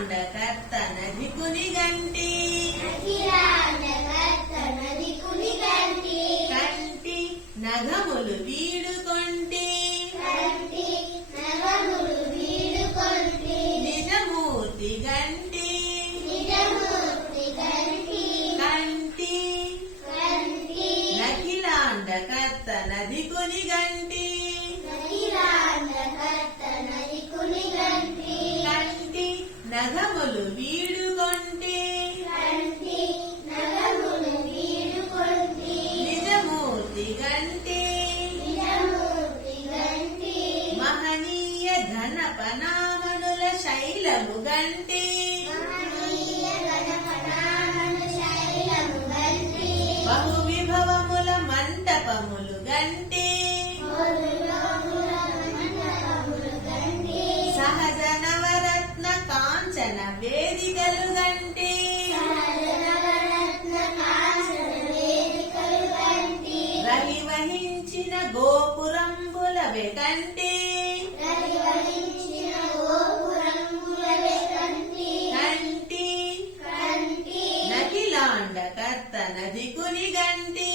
అఖిలాండకర్త నదికుని గంటి నగములు వీడుకొంటి. నిజమూర్తి గంటి మహనీయ ఘనపనామనుల శైలము గంటి బహు విభవముల మంటపములు గంటి గోపురంబుల వెకంటి కంటి నకిలాండ కర్త నదికుని గంటి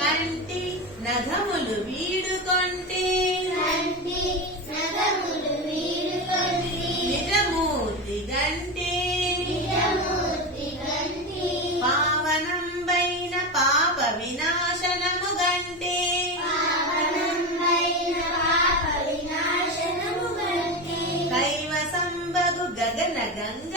కంటి నగములు వీడుకొంటి. ಗಗನ ಗಂಗ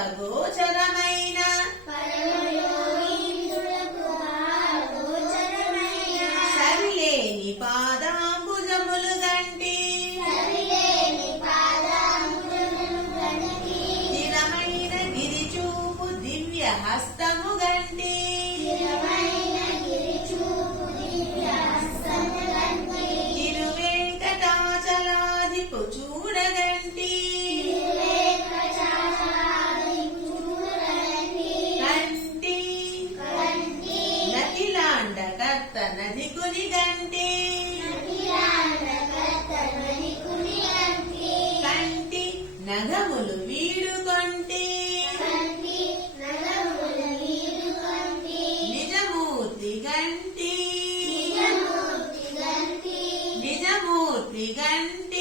భావగోచరమైన సరిలేని పాదాంబుజములు గంటి స్థిరమైన గిరిచూపు దివ్య హస్త నకిలాండ కర్త నదికుని గంటి కంటి నగములు వీడుకొంటి నిజమూర్తి గంటి నిజమూర్తి గంటి